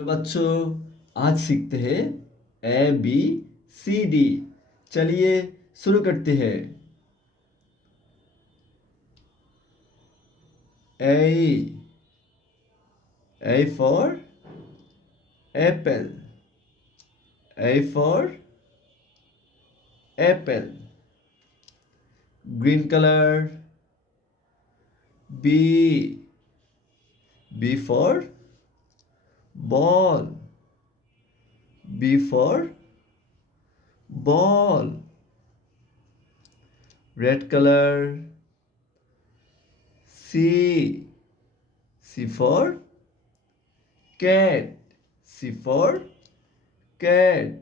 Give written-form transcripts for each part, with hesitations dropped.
तो बच्चों आज सीखते हैं ए बी सी डी। चलिए शुरू करते हैं। A. A for apple. A for apple. Green color. B. B for ball. B for ball. Red color. C. C for cat. C for cat.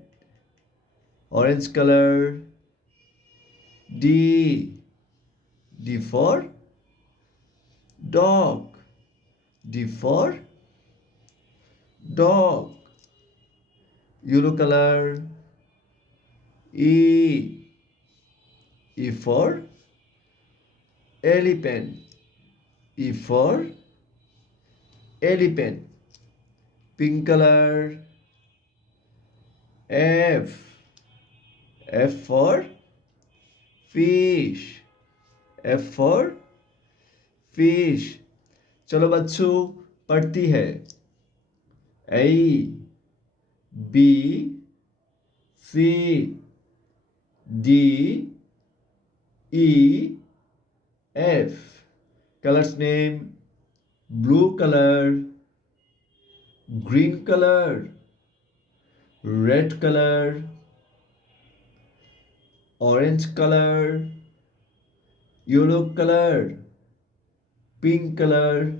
Orange color. D. D for dog. D for dog. Yellow color. E. E for elephant. E for elephant. Pink color. F. F for fish. F for fish. चलो बच्चों पढ़ती है। A B C D E F. Colors name: blue color, green color, red color, orange color, yellow color, pink color,